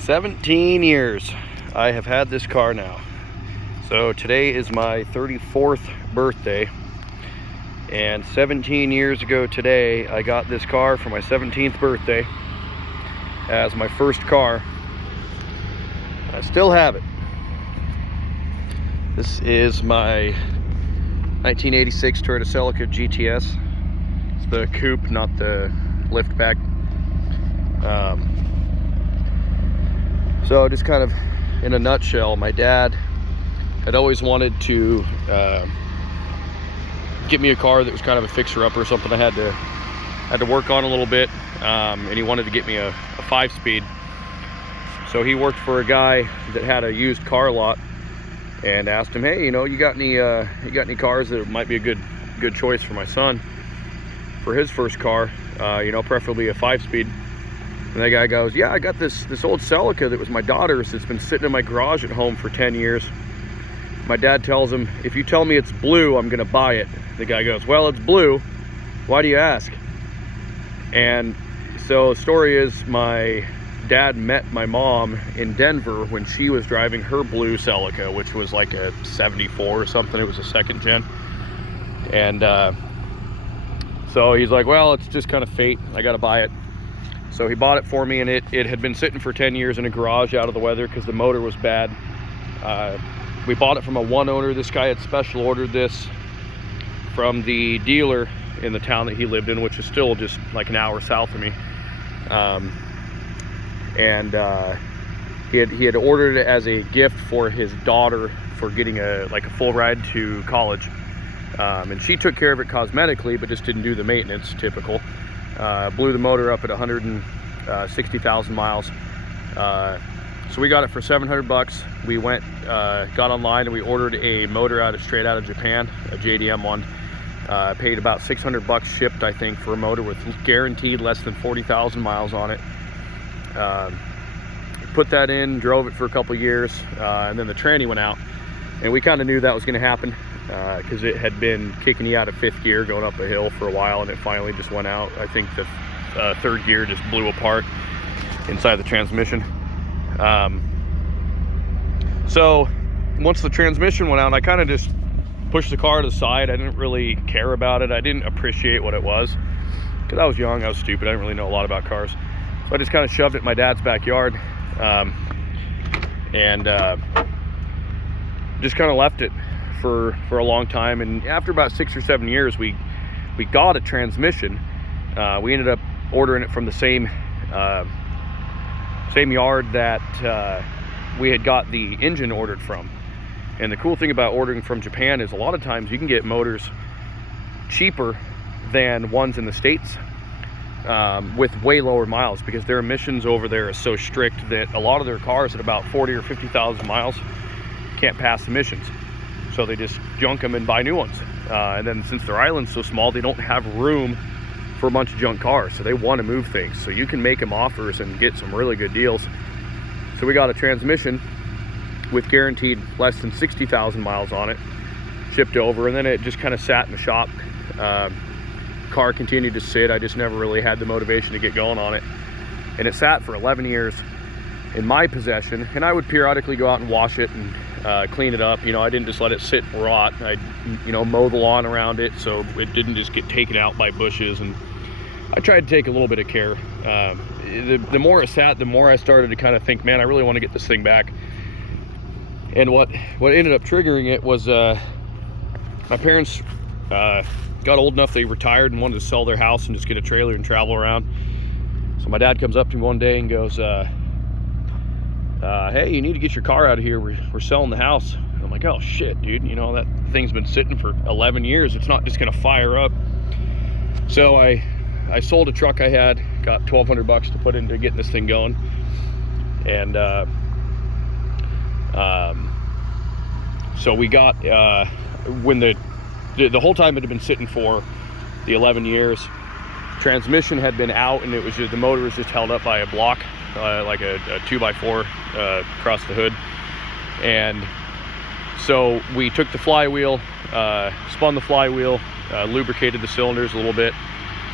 17 years I have had this car now. So today is my 34th birthday, and 17 years ago today I got this car for my 17th birthday as my first car. I still have it. This is my 1986 Toyota Celica GTS. It's the coupe, not the liftback. So just kind of in a nutshell, my dad had always wanted to get me a car that was kind of a fixer-upper, something I had to work on a little bit, and he wanted to get me a 5-speed. So he worked for a guy that had a used car lot, and asked him, hey, you got any cars that might be a good choice for my son for his first car, preferably a 5-speed. And that guy goes, yeah, I got this old Celica that was my daughter's. It's been sitting in my garage at home for 10 years. My dad tells him, if you tell me it's blue, I'm gonna buy it. The guy goes, well, it's blue. Why do you ask? And so the story is, my dad met my mom in Denver when she was driving her blue Celica, which was like a 74 or something. It was a second gen. And so he's like, well, it's just kind of fate. I gotta buy it. So he bought it for me, and it had been sitting for 10 years in a garage out of the weather because the motor was bad. We bought it from a one owner. This guy had special ordered this from the dealer in the town that he lived in, which is still just like an hour south of me. He had ordered it as a gift for his daughter for getting a full ride to college. And she took care of it cosmetically, but just didn't do the maintenance, typical. Blew the motor up at 160,000 miles. So we got it for 700 bucks. We went, got online, and we ordered a motor straight out of Japan, a JDM one. Paid about 600 bucks shipped, I think, for a motor with guaranteed less than 40,000 miles on it. Put that in, drove it for a couple years, and then the tranny went out. And we kind of knew that was gonna happen, because it had been kicking you out of 5th gear going up a hill for a while, and it finally just went out. I think the 3rd gear just blew apart inside the transmission. So once the transmission went out, I kind of just pushed the car to the side. I didn't really care about it. I didn't appreciate what it was because I was young, I was stupid, I didn't really know a lot about cars. So I just kind of shoved it in my dad's backyard, and just kind of left it for a long time. And after about 6 or 7 years, we got a transmission. We ended up ordering it from the same yard that we had got the engine ordered from. And the cool thing about ordering from Japan is a lot of times you can get motors cheaper than ones in the States, with way lower miles, because their emissions over there are so strict that a lot of their cars at about 40 or 50,000 miles can't pass emissions. So they just junk them and buy new ones. And then since their island's so small, they don't have room for a bunch of junk cars. So they want to move things. So you can make them offers and get some really good deals. So we got a transmission with guaranteed less than 60,000 miles on it, shipped over, and then it just kind of sat in the shop. Car continued to sit. I just never really had the motivation to get going on it. And it sat for 11 years in my possession, and I would periodically go out and wash it and clean it up. I didn't just let it sit and rot. I'd mow the lawn around it so it didn't just get taken out by bushes, and I tried to take a little bit of care. The more it sat, the more I started to kind of think, man, I really want to get this thing back. And what ended up triggering it was my parents got old enough, they retired and wanted to sell their house and just get a trailer and travel around. So my dad comes up to me one day and goes, hey, you need to get your car out of here. We're selling the house. And I'm like, oh shit, dude, that thing's been sitting for 11 years. It's not just gonna fire up. So I sold a truck I had, got 1,200 bucks to put into getting this thing going. And so we got, when the whole time it had been sitting for the 11 years, transmission had been out, and it was just, the motor was just held up by a block, like a 2x4 across the hood. And so we took the flywheel, spun the flywheel, lubricated the cylinders a little bit,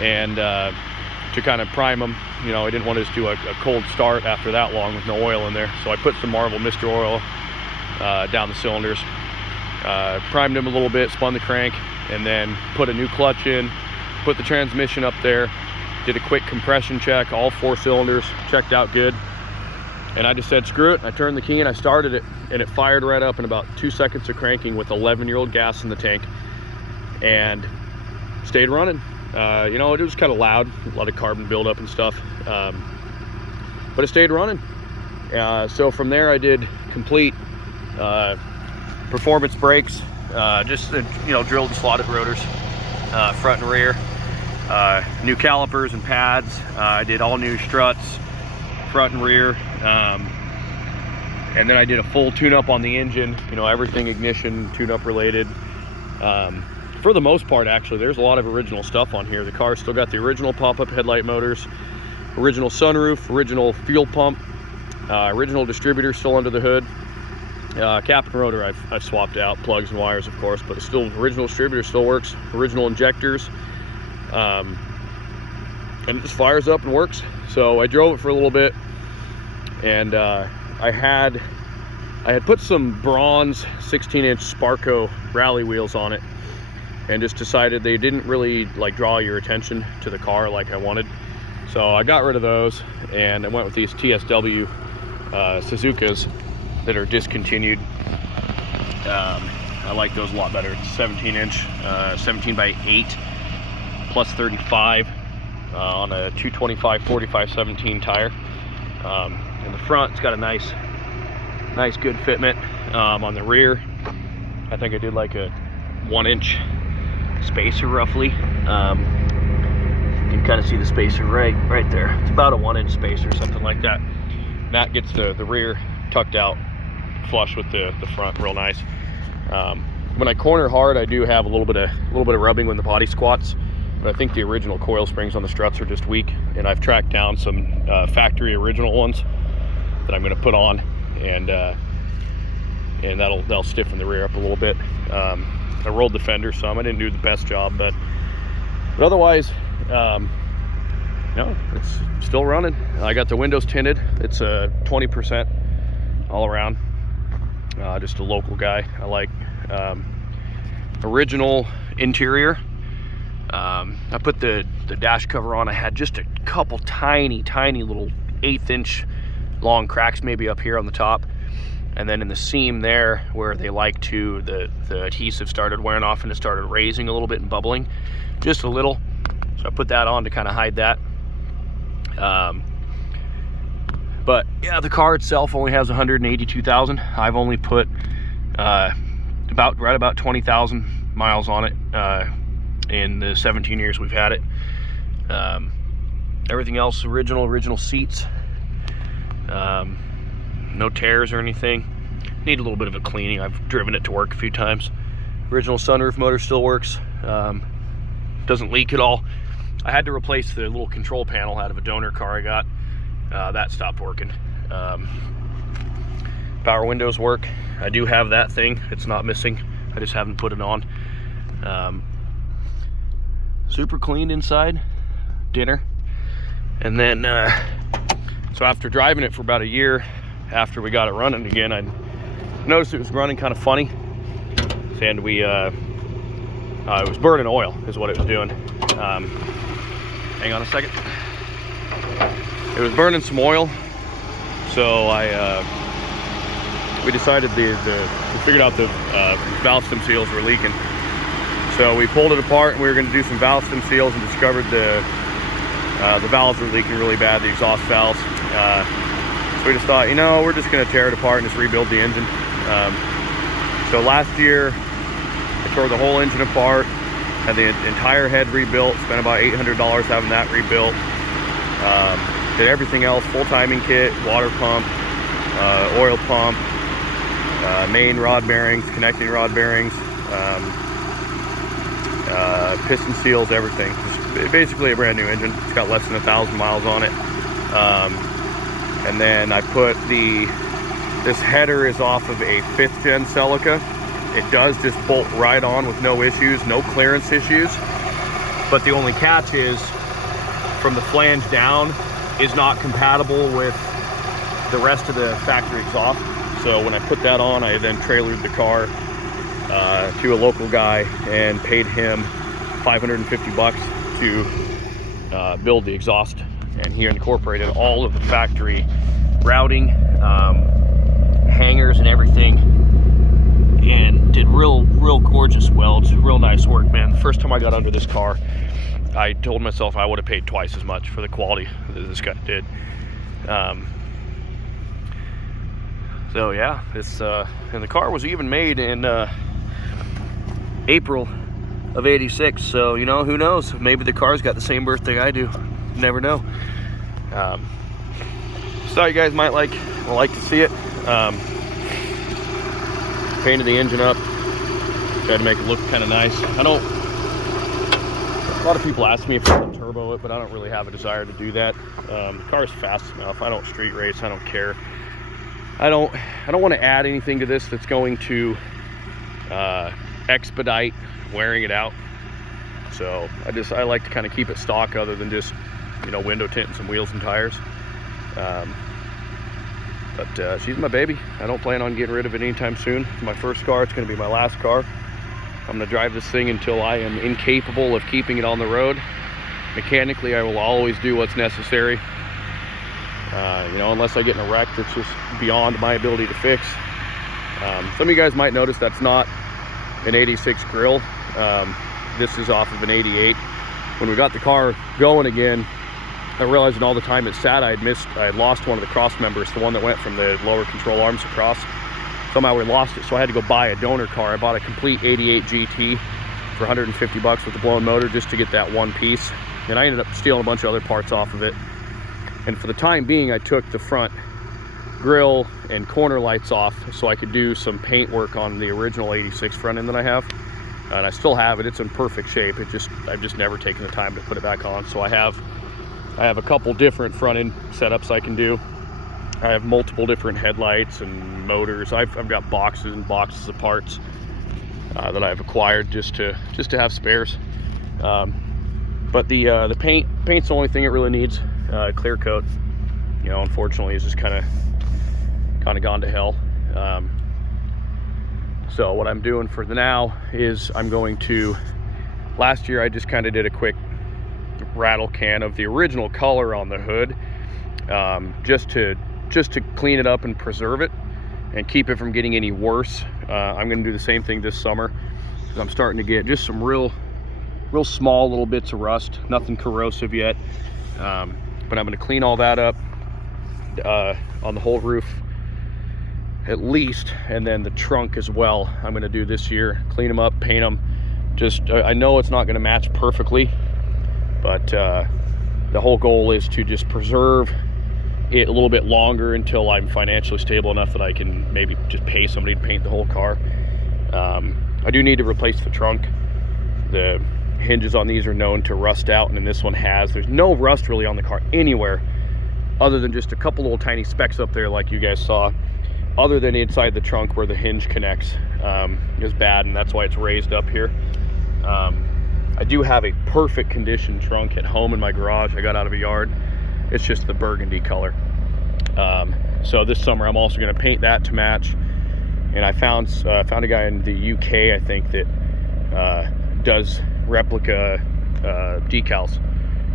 and to kind of prime them. You know, I didn't want to just do a cold start after that long with no oil in there. So I put some Marvel Mr. Oil down the cylinders, primed them a little bit, spun the crank, and then put a new clutch in, put the transmission up there, did a quick compression check, all 4 cylinders, checked out good. And I just said, screw it. I turned the key and I started it, and it fired right up in about 2 seconds of cranking with 11-year-old gas in the tank, and stayed running. You know, it was kind of loud, a lot of carbon buildup and stuff, but it stayed running. So from there I did complete performance brakes, just you know, drilled and slotted rotors, front and rear, new calipers and pads. I did all new struts, front and rear, and then I did a full tune-up on the engine, you know, everything ignition tune-up related. For the most part, actually, there's a lot of original stuff on here. The car's still got the original pop-up headlight motors, original sunroof, original fuel pump, original distributor still under the hood. Cap and rotor I've swapped out, plugs and wires of course, but it's still original distributor, still works, original injectors, and it just fires up and works. So I drove it for a little bit, and I had put some bronze 16-inch Sparco rally wheels on it, and just decided they didn't really like draw your attention to the car like I wanted. So I got rid of those, and I went with these TSW Suzukas that are discontinued. I like those a lot better. It's 17-inch, 17 by 8 plus 35 on a 225 45/17 tire. In the front, it's got a nice good fitment. On the rear, I think I did like a 1-inch spacer roughly. You can kind of see the spacer right there. It's about a 1-inch spacer, something like that. And that gets the rear tucked out flush with the front, real nice. When I corner hard, I do have a little bit of rubbing when the body squats, but I think the original coil springs on the struts are just weak, and I've tracked down some factory original ones that I'm going to put on, and that'll stiffen the rear up a little bit. I rolled the fender some. I didn't do the best job, but otherwise, no, it's still running. I got the windows tinted. It's a 20% all around. Just a local guy. I like original interior. I put the dash cover on. I had just a couple tiny little 1/8-inch long cracks maybe up here on the top, and then in the seam there where they like to, the adhesive started wearing off and it started raising a little bit and bubbling just a little, so I put that on to kind of hide that. But yeah, the car itself only has 182,000. I've only put right about 20,000 miles on it in the 17 years we've had it. Everything else original seats. No tears or anything. Need a little bit of a cleaning. I've driven it to work a few times. Original sunroof motor still works. Doesn't leak at all. I had to replace the little control panel out of a donor car I got. That stopped working. Power windows work. I do have that thing. It's not missing. I just haven't put it on. Super clean inside. Dinner. And then, so after driving it for about a year, after we got it running again, I noticed it was running kind of funny, and it was burning oil is what it was doing. Hang on a second. It was burning some oil, so we decided we figured out the valve stem seals were leaking. So we pulled it apart, and we were going to do some valve stem seals, and discovered the valves were leaking really bad, the exhaust valves. So we just thought, you know, we're just going to tear it apart and just rebuild the engine. So last year, I tore the whole engine apart, had the entire head rebuilt, spent about $800 having that rebuilt. Did everything else, full timing kit, water pump, oil pump, main rod bearings, connecting rod bearings, piston seals, everything. Just basically a brand new engine. It's got less than 1,000 miles on it. And then I put this header is off of a 5th gen Celica. It does just bolt right on with no issues, no clearance issues. But the only catch is from the flange down is not compatible with the rest of the factory exhaust. So when I put that on, I then trailered the car to a local guy and paid him $550 to build the exhaust, and he incorporated all of the factory routing, hangers and everything, and did real gorgeous welds. Real nice work, man. The first time I got under this car, I told myself I would have paid twice as much for the quality that this guy did. So yeah, this and the car was even made in April of '86. So, you know, who knows? Maybe the car's got the same birthday I do. You never know. So you guys might like to see it. Painted the engine up, tried to make it look kind of nice. A lot of people ask me if I can turbo it, but I don't really have a desire to do that. The car's fast enough. I don't street race. I don't care. I don't want to add anything to this that's going to expedite wearing it out. So I like to kind of keep it stock, other than just, you know, window tint and some wheels and tires. But she's my baby. I don't plan on getting rid of it anytime soon. It's my first car. It's going to be my last car. I'm going to drive this thing until I am incapable of keeping it on the road. Mechanically, I will always do what's necessary. You know, unless I get in a wreck that's just beyond my ability to fix. Some of you guys might notice that's not an 86 grill. This is off of an 88. When we got the car going again, I realized in all the time it sat, I had lost one of the cross members, the one that went from the lower control arms across. Somehow we lost it, so I had to go buy a donor car. I bought a complete 88 GT for $150 with the blown motor just to get that one piece. And I ended up stealing a bunch of other parts off of it. And for the time being, I took the front grille and corner lights off so I could do some paint work on the original 86 front end that I have. And I still have it. It's in perfect shape. I've just never taken the time to put it back on. So I have a couple different front end setups I can do. I have multiple different headlights and motors. I've got boxes and boxes of parts that I've acquired just to have spares. But the paint's the only thing it really needs. Clear coat, you know, unfortunately is just kind of gone to hell. So what I'm doing for the now is I'm going to, last year I just kind of did a quick rattle can of the original color on the hood, just to clean it up and preserve it and keep it from getting any worse. I'm going to do the same thing this summer, because I'm starting to get just some real small little bits of rust, nothing corrosive yet. But I'm going to clean all that up on the whole roof at least, and then the trunk as well. I'm going to do this year, clean them up, paint them. I know it's not going to match perfectly, but the whole goal is to just preserve it a little bit longer until I'm financially stable enough that I can maybe just pay somebody to paint the whole car. I do need to replace the trunk. The hinges on these are known to rust out, and then this one has. There's no rust really on the car anywhere, other than just a couple little tiny specks up there like you guys saw, other than inside the trunk where the hinge connects is bad, and that's why it's raised up here. I do have a perfect condition trunk at home in my garage. I got out of a yard. It's just the burgundy color. So this summer I'm also going to paint that to match. And I found a guy in the UK, I think, that does replica decals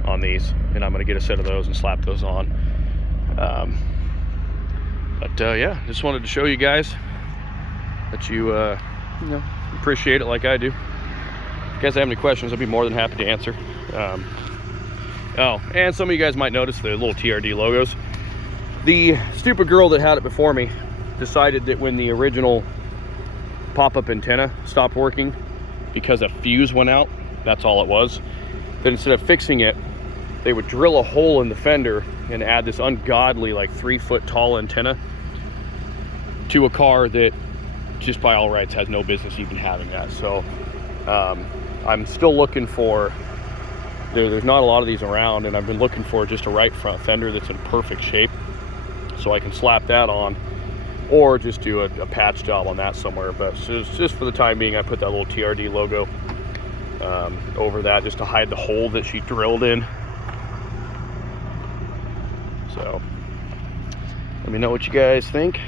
on these, and I'm going to get a set of those and slap those on. Yeah, just wanted to show you guys that you know, appreciate it like I do. If you guys have any questions, I'll be more than happy to answer. Oh, and some of you guys might notice the little TRD logos. The stupid girl that had it before me decided that when the original pop-up antenna stopped working because a fuse went out, that's all it was, that instead of fixing it, they would drill a hole in the fender and add this ungodly, like 3-foot tall antenna to a car that just by all rights has no business even having that. So I'm still looking for, there's not a lot of these around, and I've been looking for just a right front fender that's in perfect shape so I can slap that on, or just do a patch job on that somewhere. But just for the time being, I put that little TRD logo over that just to hide the hole that she drilled in. So let me know what you guys think.